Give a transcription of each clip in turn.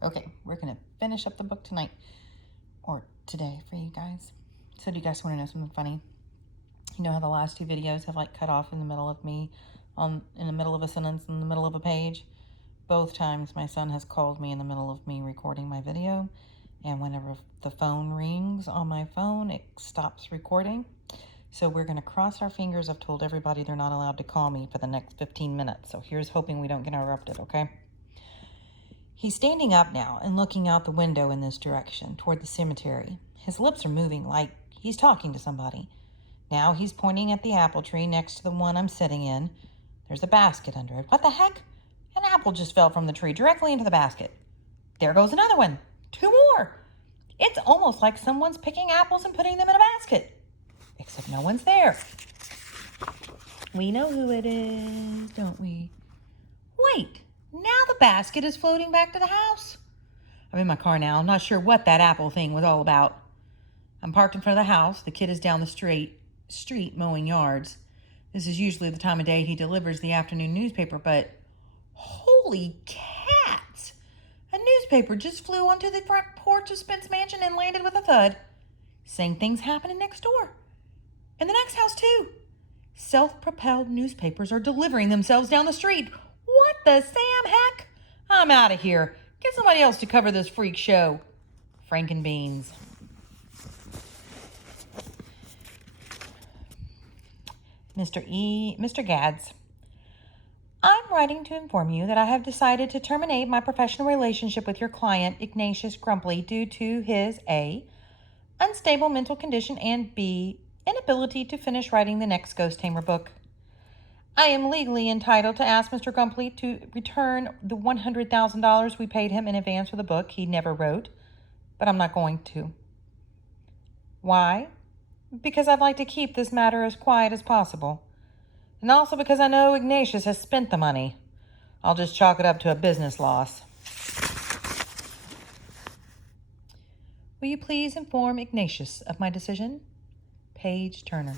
Okay, we're going to finish up the book tonight, or today for you guys. So do you guys want to know something funny? You know how the last two videos have like cut off in the middle of me, in the middle of a sentence, in the middle of a page? Both times my son has called me in the middle of me recording my video, and whenever the phone rings on my phone, it stops recording. So we're going to cross our fingers. I've told everybody they're not allowed to call me for the next 15 minutes. So here's hoping we don't get interrupted, okay? He's standing up now and looking out the window in this direction, toward the cemetery. His lips are moving like he's talking to somebody. Now he's pointing at the apple tree next to the one I'm sitting in. There's a basket under it. What the heck? An apple just fell from the tree directly into the basket. There goes another one. Two more. It's almost like someone's picking apples and putting them in a basket. Except no one's there. We know who it is, don't we? Wait, now the basket is floating back to the house. I'm in my car now. I'm not sure what that apple thing was all about. I'm parked in front of the house. The kid is down the street mowing yards. This is usually the time of day he delivers the afternoon newspaper, but holy cats! A newspaper just flew onto the front porch of Spence Mansion and landed with a thud. Same thing's happening next door. In the next house, too. Self-propelled newspapers are delivering themselves down the street. What the Sam heck? I'm out of here. Get somebody else to cover this freak show. Frankenbeans. Mr. Gads. I'm writing to inform you that I have decided to terminate my professional relationship with your client, Ignatius Grumpley, due to his A, unstable mental condition, and B, inability to finish writing the next Ghost Tamer book. I am legally entitled to ask Mr. Grumpley to return the $100,000 we paid him in advance for the book he never wrote, but I'm not going to. Why? Because I'd like to keep this matter as quiet as possible. And also because I know Ignatius has spent the money. I'll just chalk it up to a business loss. Will you please inform Ignatius of my decision? Paige Turner.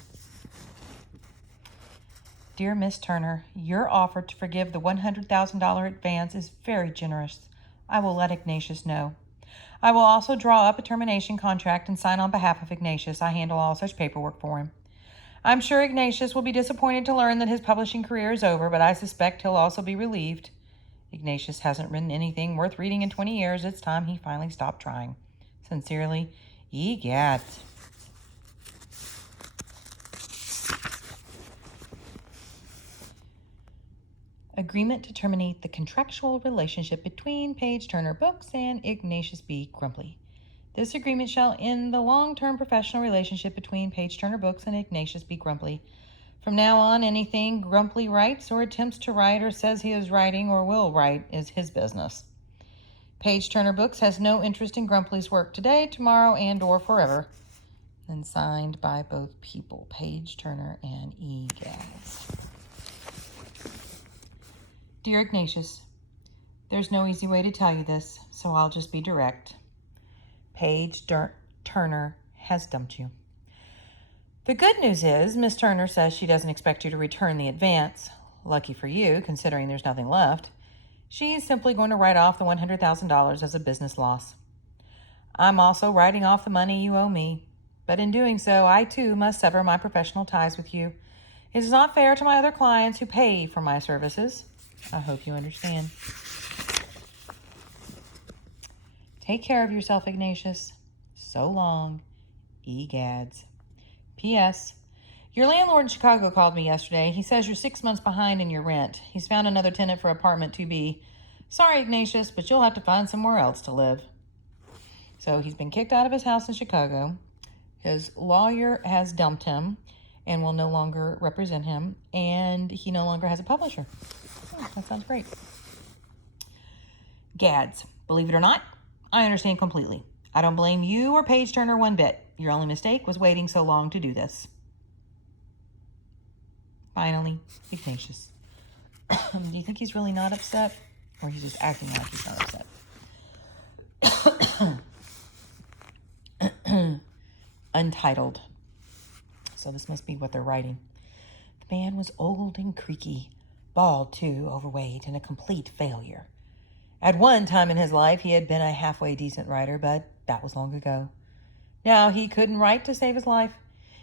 Dear Miss Turner, your offer to forgive the $100,000 advance is very generous. I will let Ignatius know. I will also draw up a termination contract and sign on behalf of Ignatius. I handle all such paperwork for him. I'm sure Ignatius will be disappointed to learn that his publishing career is over, but I suspect he'll also be relieved. Ignatius hasn't written anything worth reading in 20 years. It's time he finally stopped trying. Sincerely, Egad. Agreement to terminate the contractual relationship between Paige Turner Books and Ignatius B. Grumpley. This agreement shall end the long-term professional relationship between Paige Turner Books and Ignatius B. Grumpley. From now on, anything Grumpley writes or attempts to write or says he is writing or will write is his business. Paige Turner Books has no interest in Grumpley's work today, tomorrow, and or forever. And signed by both people, Paige Turner and E. Gads. Dear Ignatius, there's no easy way to tell you this, so I'll just be direct. Paige Turner has dumped you. The good news is Miss Turner says she doesn't expect you to return the advance. Lucky for you, considering there's nothing left. She's simply going to write off the $100,000 as a business loss. I'm also writing off the money you owe me, but in doing so, I too must sever my professional ties with you. It is not fair to my other clients who pay for my services. I hope you understand. Take care of yourself, Ignatius. So long, E. Gads. P.S. Your landlord in Chicago called me yesterday. He says you're 6 months behind in your rent. He's found another tenant for apartment 2B. Sorry, Ignatius, but you'll have to find somewhere else to live. So he's been kicked out of his house in Chicago. His lawyer has dumped him and will no longer represent him, and he no longer has a publisher. That sounds great. Gads, believe it or not, I understand completely. I don't blame you or Paige Turner one bit. Your only mistake was waiting so long to do this. Finally, Ignatius. Do you think he's really not upset? Or he's just acting like he's not upset? Untitled. So this must be what they're writing. The man was old and creaky. Bald, too, overweight, and a complete failure. At one time in his life, he had been a halfway decent writer, but that was long ago. Now he couldn't write to save his life.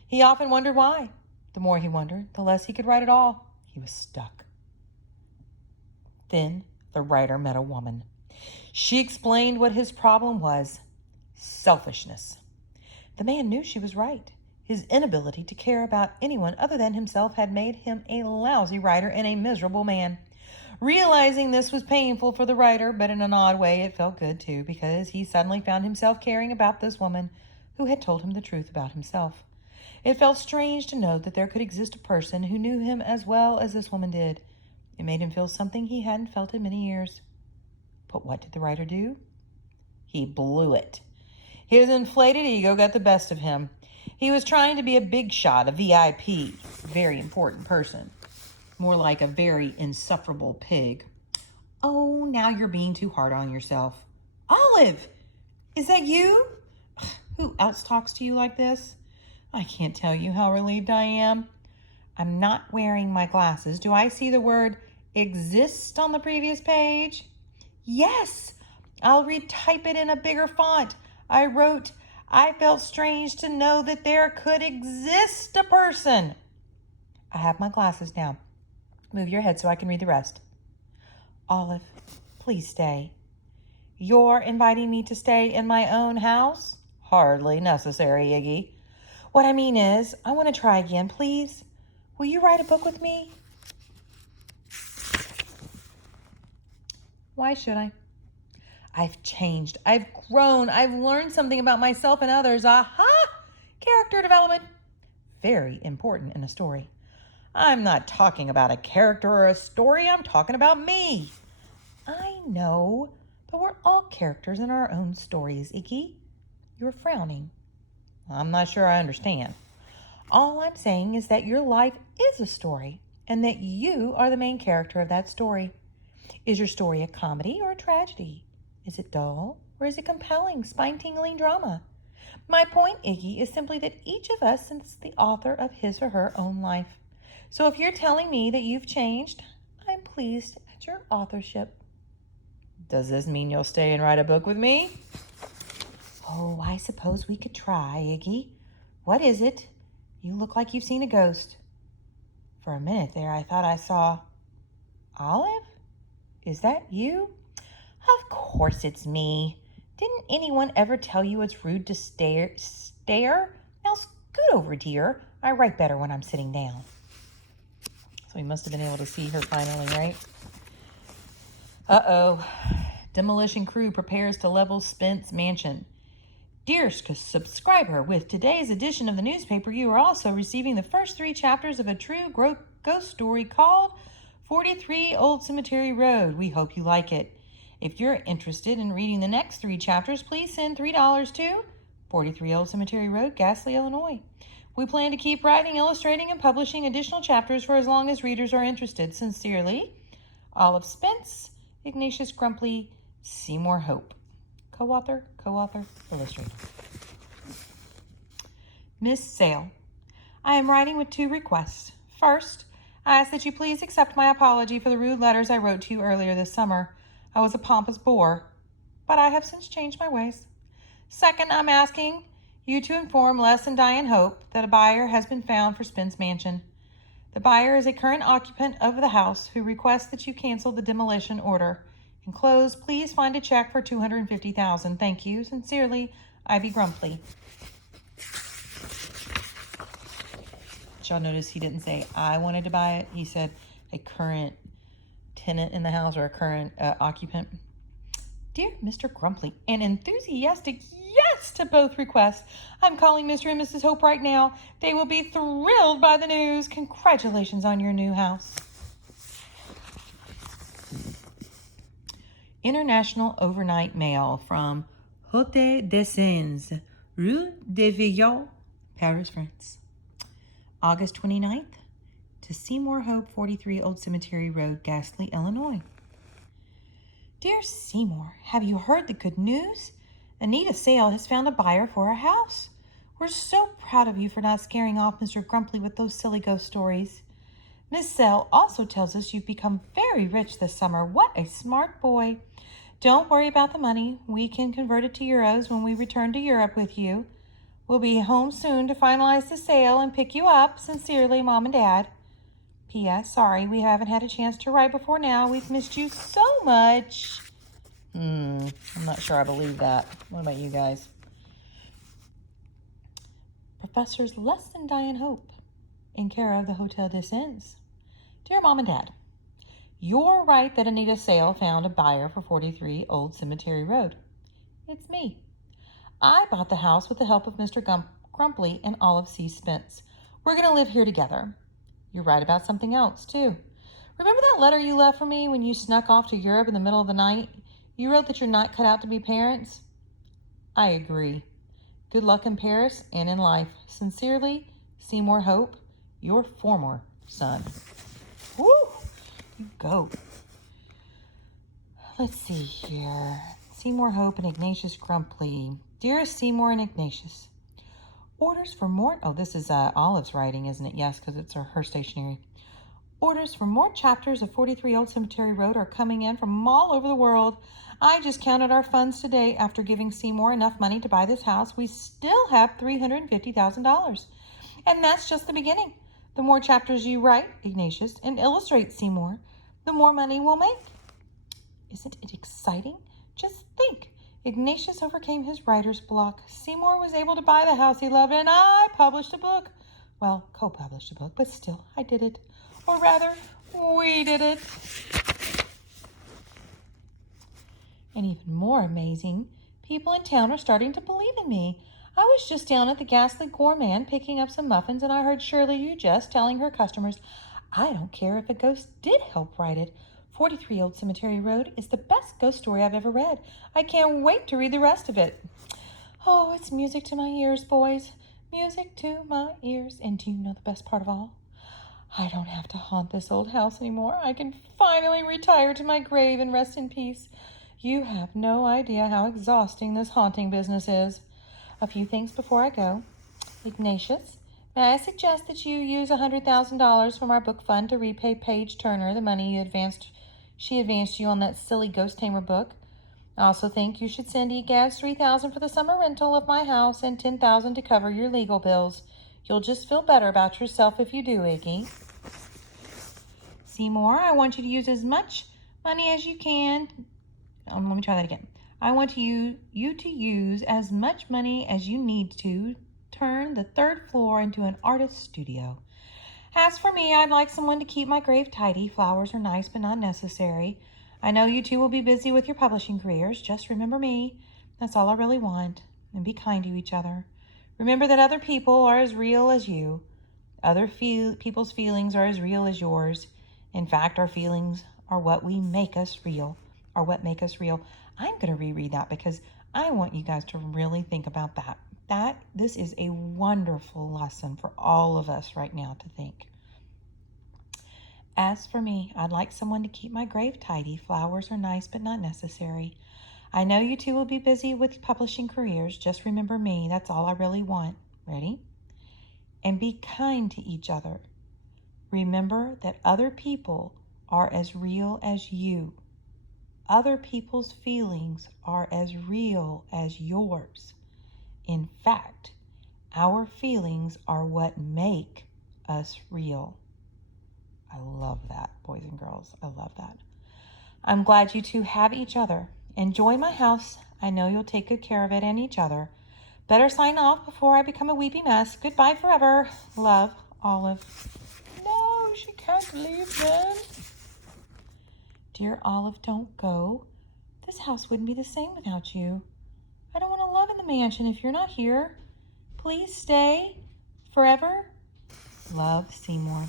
He often wondered why. The more he wondered, the less he could write at all. He was stuck. Then the writer met a woman. She explained what his problem was: selfishness. The man knew she was right. His inability to care about anyone other than himself had made him a lousy writer and a miserable man. Realizing this was painful for the writer, but in an odd way it felt good too, because he suddenly found himself caring about this woman who had told him the truth about himself. It felt strange to know that there could exist a person who knew him as well as this woman did. It made him feel something he hadn't felt in many years. But what did the writer do? He blew it. His inflated ego got the best of him. He was trying to be a big shot, a VIP, very important person. More like a very insufferable pig. Oh, now you're being too hard on yourself. Olive! Is that you? Who else talks to you like this? I can't tell you how relieved I am. I'm not wearing my glasses. Do I see the word exist on the previous page? Yes! I'll retype it in a bigger font. I wrote, I felt strange to know that there could exist a person. I have my glasses now. Move your head so I can read the rest. Olive, please stay. You're inviting me to stay in my own house? Hardly necessary, Iggy. What I mean is, I want to try again, please. Will you write a book with me? Why should I? I've changed. I've grown. I've learned something about myself and others. Aha! Character development. Very important in a story. I'm not talking about a character or a story. I'm talking about me. I know, but we're all characters in our own stories, Iggy. You're frowning. I'm not sure I understand. All I'm saying is that your life is a story and that you are the main character of that story. Is your story a comedy or a tragedy? Is it dull or is it compelling, spine-tingling drama? My point, Iggy, is simply that each of us is the author of his or her own life. So if you're telling me that you've changed, I'm pleased at your authorship. Does this mean you'll stay and write a book with me? Oh, I suppose we could try, Iggy. What is it? You look like you've seen a ghost. For a minute there, I thought I saw... Olive? Is that you? Of course it's me. Didn't anyone ever tell you it's rude to stare? Now scoot over, dear. I write better when I'm sitting down. So we must have been able to see her finally, right? Uh-oh. Demolition crew prepares to level Spence Mansion. Dear subscriber, with today's edition of the newspaper, you are also receiving the first 3 chapters of a true ghost story called 43 Old Cemetery Road. We hope you like it. If you're interested in reading the next 3 chapters, please send $3 to 43 Old Cemetery Road, Ghastly, Illinois. We plan to keep writing, illustrating, and publishing additional chapters for as long as readers are interested. Sincerely, Olive Spence, Ignatius Grumpley, Seymour Hope. Co-author, illustrator. Miss Sale, I am writing with 2 requests. First, I ask that you please accept my apology for the rude letters I wrote to you earlier this summer. I was a pompous bore, but I have since changed my ways. Second, I'm asking you to inform Les and Diane Hope that a buyer has been found for Spence Mansion. The buyer is a current occupant of the house who requests that you cancel the demolition order. Enclosed, please find a check for $250,000. Thank you. Sincerely, Ivy Grumpley. Did y'all notice he didn't say I wanted to buy it? He said a current tenant in the house or a current occupant. Dear Mr. Grumpley, an enthusiastic yes to both requests. I'm calling Mr. and Mrs. Hope right now. They will be thrilled by the news. Congratulations on your new house. International Overnight Mail from Hôtel des Saints, Rue de Villon, Paris, France. August 29th to Seymour Hope, 43 Old Cemetery Road, Ghastly, Illinois. Dear Seymour, have you heard the good news? Anita Sale has found a buyer for our house. We're so proud of you for not scaring off Mr. Grumpley with those silly ghost stories. Miss Sale also tells us you've become very rich this summer. What a smart boy. Don't worry about the money. We can convert it to euros when we return to Europe with you. We'll be home soon to finalize the sale and pick you up. Sincerely, Mom and Dad. P.S. Sorry we haven't had a chance to write before now. We've missed you so much. I'm not sure I believe that. What about you guys? Professors Lesson Diane Hope, in care of the Hotel des Inns. Dear Mom and Dad, you're right that Anita Sale found a buyer for 43 Old Cemetery Road. It's me. I bought the house with the help of Mr. Grumpley and Olive C. Spence. We're going to live here together. You're right about something else, too. Remember that letter you left for me when you snuck off to Europe in the middle of the night? You wrote that you're not cut out to be parents? I agree. Good luck in Paris and in life. Sincerely, Seymour Hope, your former son. Woo! You go. Let's see here. Seymour Hope and Ignatius Grumpley. Dearest Seymour and Ignatius, orders for more... Oh, this is Olive's writing, isn't it? Yes, because it's her stationery. Orders for more chapters of 43 Old Cemetery Road are coming in from all over the world. I just counted our funds today. After giving Seymour enough money to buy this house, we still have $350,000. And that's just the beginning. The more chapters you write, Ignatius, and illustrate Seymour, the more money we'll make. Isn't it exciting? Just think. Ignatius overcame his writer's block. Seymour was able to buy the house he loved, and I published a book. Well, co-published a book, but still, I did it. Or rather, we did it. And even more amazing, people in town are starting to believe in me. I was just down at the Ghastly Gourmand picking up some muffins, and I heard Shirley Ujess telling her customers, I don't care if a ghost did help write it. 43 Old Cemetery Road is the best ghost story I've ever read. I can't wait to read the rest of it. Oh, it's music to my ears, boys. Music to my ears. And do you know the best part of all? I don't have to haunt this old house anymore. I can finally retire to my grave and rest in peace. You have no idea how exhausting this haunting business is. A few things before I go. Ignatius, may I suggest that you use $100,000 from our book fund to repay Paige Turner the money she advanced you on that silly Ghost Tamer book. I also think you should send EGADS $3,000 for the summer rental of my house and $10,000 to cover your legal bills. You'll just feel better about yourself if you do, Iggy. Seymour, I want you to use as much money as you can. Let me try that again. I want you to use as much money as you need to turn the third floor into an artist's studio. As for me, I'd like someone to keep my grave tidy. Flowers are nice, but not necessary. I know you two will be busy with your publishing careers. Just remember me. That's all I really want. And be kind to each other. Remember that other people are as real as you. Other people's feelings are as real as yours. In fact, our feelings are what make us real. I'm going to reread that because I want you guys to really think about that. This is a wonderful lesson for all of us right now to think. As for me, I'd like someone to keep my grave tidy. Flowers are nice, but not necessary. I know you two will be busy with publishing careers. Just remember me. That's all I really want. Ready? And be kind to each other. Remember that other people are as real as you. Other people's feelings are as real as yours. In fact, our feelings are what make us real. I love that, boys and girls. I love that. I'm glad you two have each other. Enjoy my house. I know you'll take good care of it and each other. Better sign off before I become a weepy mess. Goodbye forever. Love, Olive. No, she can't leave then. Dear Olive, don't go. This house wouldn't be the same without you. I don't want to live in the mansion if you're not here. Please stay forever. Love, Seymour.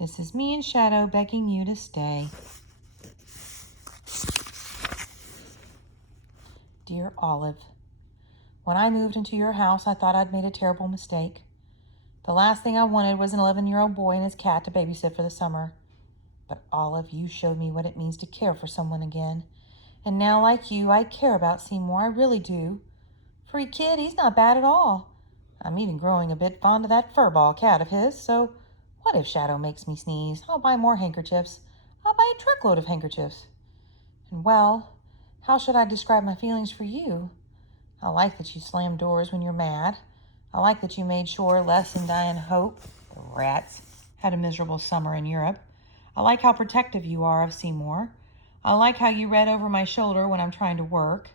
This is me in shadow begging you to stay. Dear Olive, when I moved into your house, I thought I'd made a terrible mistake. The last thing I wanted was an 11-year-old boy and his cat to babysit for the summer. But Olive, you showed me what it means to care for someone again. And now, like you, I care about Seymour. I really do. For a kid, he's not bad at all. I'm even growing a bit fond of that furball cat of his, so what if Shadow makes me sneeze? I'll buy more handkerchiefs. I'll buy a truckload of handkerchiefs. And well, how should I describe my feelings for you? I like that you slam doors when you're mad. I like that you made sure Les and Diane Hope, the rats, had a miserable summer in Europe. I like how protective you are of Seymour. I like how you read over my shoulder when I'm trying to work.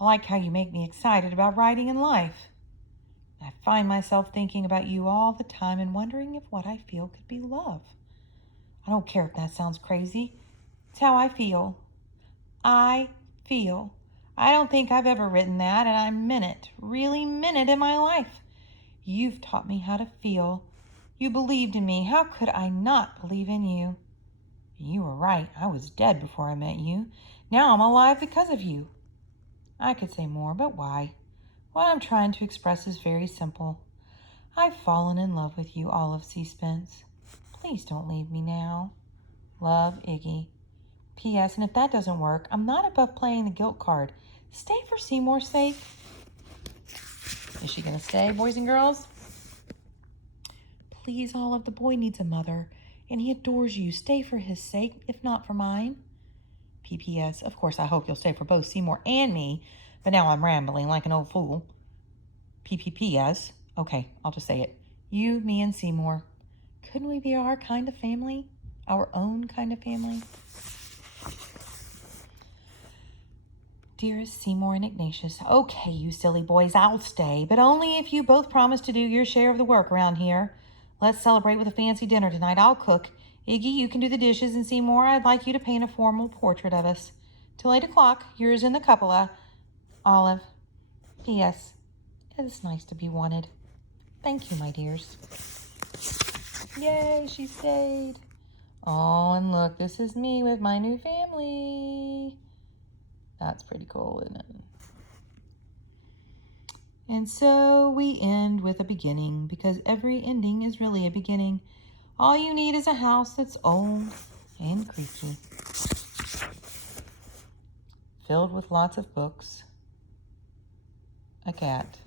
I like how you make me excited about writing and life. I find myself thinking about you all the time and wondering if what I feel could be love. I don't care if that sounds crazy. It's how I feel. I feel. I don't think I've ever written that, and I meant it, really meant it in my life. You've taught me how to feel. You believed in me. How could I not believe in you? You were right. I was dead before I met you. Now I'm alive because of you. I could say more, but why? What I'm trying to express is very simple. I've fallen in love with you, Olive C. Spence. Please don't leave me now. Love, Iggy. P.S. And if that doesn't work, I'm not above playing the guilt card. Stay for Seymour's sake. Is she going to stay, boys and girls? Please, Olive, the boy needs a mother, and he adores you. Stay for his sake, if not for mine. P.P.S. Of course, I hope you'll stay for both Seymour and me, but now I'm rambling like an old fool. P.P.P.S. Okay, I'll just say it. You, me, and Seymour. Couldn't we be our kind of family? Our own kind of family? Dearest Seymour and Ignatius, okay, you silly boys, I'll stay, but only if you both promise to do your share of the work around here. Let's celebrate with a fancy dinner tonight. I'll cook. Iggy, you can do the dishes, and Seymour, I'd like you to paint a formal portrait of us. Till 8 o'clock, yours in the cupola. Olive. P.S. It's nice to be wanted. Thank you, my dears. Yay, she stayed. Oh, and look, this is me with my new family. That's pretty cool, isn't it? And so we end with a beginning, because every ending is really a beginning. All you need is a house that's old and creaky, filled with lots of books, a cat,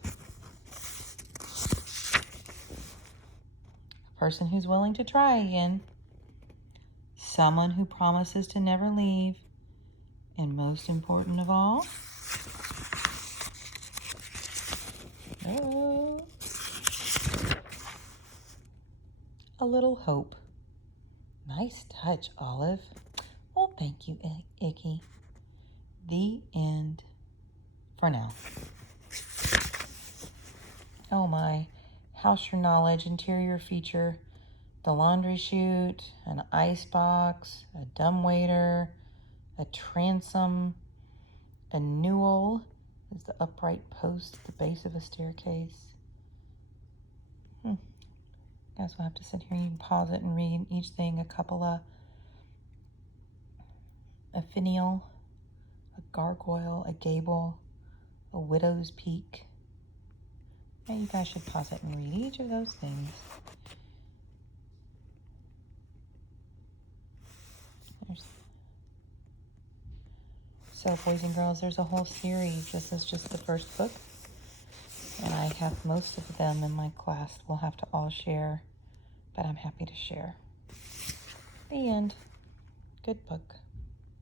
a person who's willing to try again, someone who promises to never leave, and most important of all, a little hope. Nice touch, Olive. Well, thank you, Iggy. The end. For now. Oh my. House your knowledge, interior feature, the laundry chute, an ice box, a dumbwaiter, a transom, a newel is the upright post at the base of a staircase. Guys will have to sit here. You can pause it and read each thing. A cupola, a finial, a gargoyle, a gable, a widow's peak. Yeah, you guys should pause it and read each of those things. So, boys and girls, there's a whole series. This is just the first book, and I have most of them in my class. We'll have to all share, but I'm happy to share. The end. Good book.